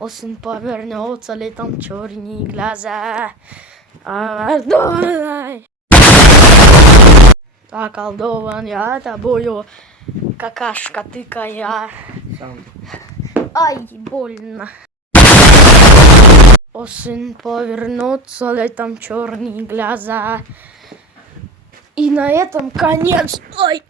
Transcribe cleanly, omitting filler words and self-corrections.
Осень повернется, летом черные глаза. Давай. Околдован я тобою, какашка тыкая. Ай, больно. Осень повернется, летом черные глаза. И на этом конец. Ой.